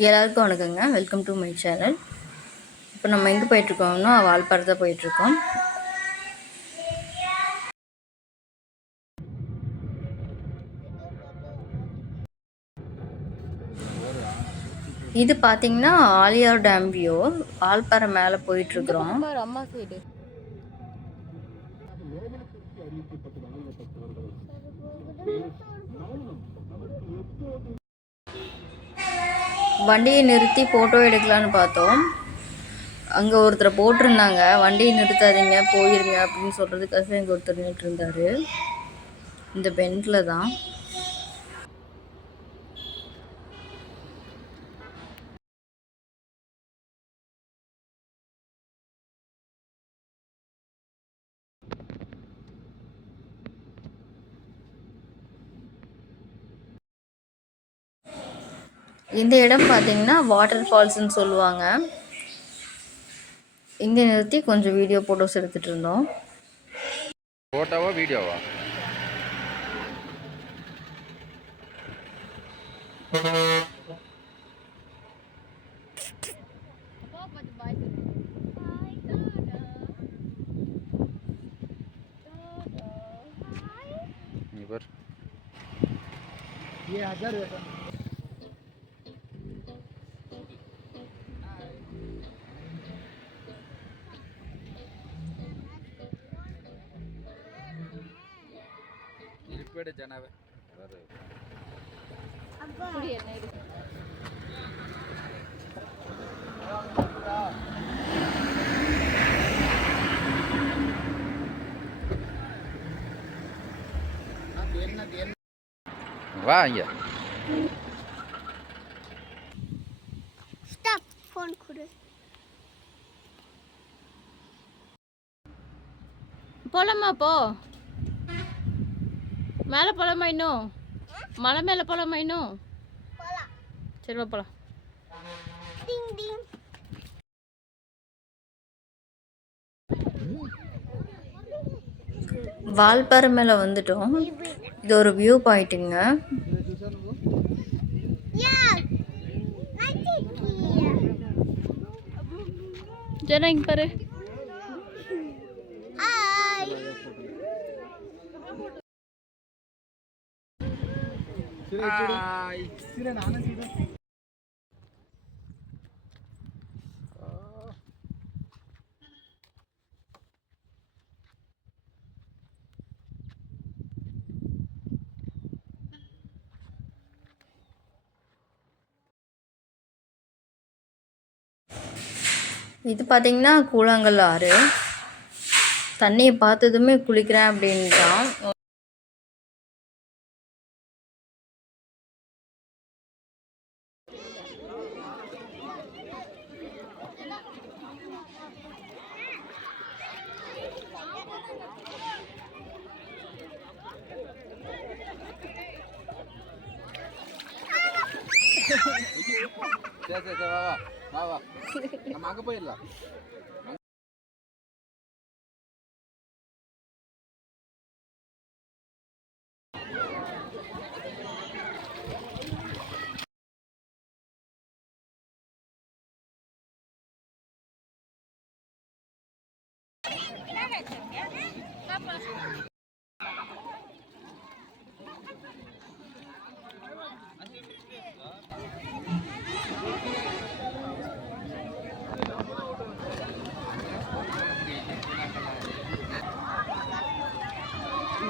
எல்லாருக்கும் வணக்கங்க. Welcome to my channel. இப்போ நம்ம எங்கே போயிட்டுருக்கோம்னா வால்பாறை தான் போயிட்டுருக்கோம். இது பார்த்தீங்கன்னா ஆலியார் டேம் வியூ. வால்பாறை மேலே போயிட்டுருக்குறோம். அம்மா சைடு வண்டியை நிறுத்தி ஃபோட்டோ எடுக்கலான்னு பார்த்தோம். அங்கே ஒருத்தரை போட்டிருந்தாங்க, வண்டியை நிறுத்தாதீங்க போயிருங்க அப்படின்னு சொல்கிறதுக்காக இங்கே ஒருத்தர் நின்றுட்டு இருந்தார். இந்த பெண்டில் தான். இந்த இடம் பார்த்தீங்கன்னா வாட்டர் ஃபால்ஸ்ன்னு சொல்லுவாங்க. இங்கே நிறுத்தி கொஞ்சம் வீடியோ ஃபோட்டோஸ் எடுத்துகிட்டு இருந்தோம். ஃபோட்டோவா வீடியோவா? இவர் ये 1000 இருப்பேடு ஜனாவே அப்பா என்ன இருக்கு வா இங்க. ஸ்டாப் ஃபோன் கொடு. போலாமா? போ மேலே போலாமா? இன்னும் மலை மேலே போலாமா? இன்னும் சரி வா போலாம். வால்பாறை மேலே வந்துட்டோம். இது ஒரு வியூ பாயிண்ட்டுங்க. ஜனா இங்க பாரு. இது பார்த்தீங்கன்னா கூழாங்கல் ஆறு. தண்ணியை பார்த்ததுமே குளிக்கிறேன் அப்படின்ட்டான். சரி சரி வா வா வா வா, நம்ம அங்கே போயிடலாம்.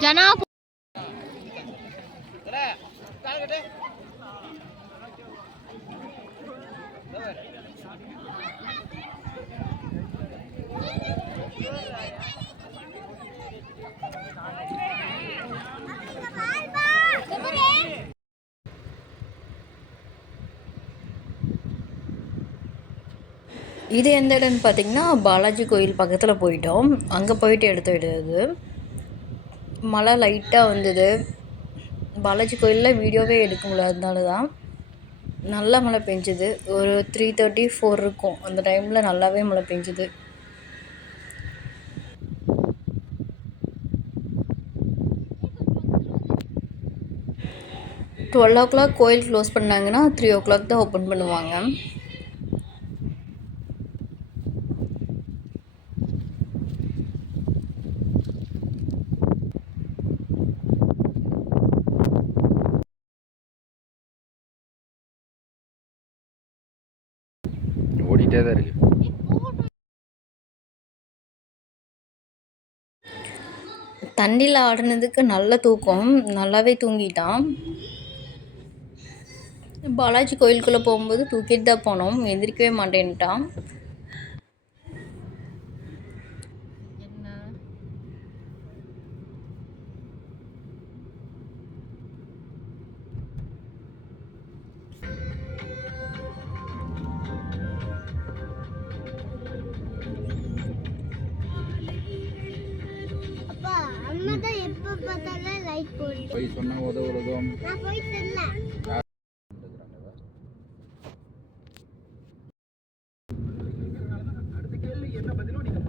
ஜனா இது எந்த இடம்னு பார்த்தீங்கன்னா பாலாஜி கோயில் பக்கத்தில் போயிட்டோம். அங்கே போயிட்டு எடுத்து விடுறது. மழை லைட்டாக வந்தது. பாலாஜி கோயிலில் வீடியோவே எடுக்க முடியல, அதனால தான். நல்லா மழை பெஞ்சுது. ஒரு 3:30 4 இருக்கும். அந்த டைமில் நல்லாவே மழை பெஞ்சுது. 12 o'clock கோயில் க்ளோஸ் பண்ணாங்கன்னா 3 o'clock தான் ஓப்பன் பண்ணுவாங்க. ஓடிட்டே தான் இருக்கு. தண்ணியில் ஆடினதுக்கு நல்ல தூக்கம், நல்லாவே தூங்கிட்டான். பாலாஜி கோயிலுக்குள்ளே போகும்போது தூக்கிட்டு தான் போனோம், எந்திரிக்கவே மாட்டேன்ட்டான். என்ன அப்பா அம்மா தான் எப்ப பார்த்தாலும் லைட் போடுது. போய் சொன்னா உதவுறதும் நான் போய் சொன்னேன். இப்போ பார்த்தீங்கன்னா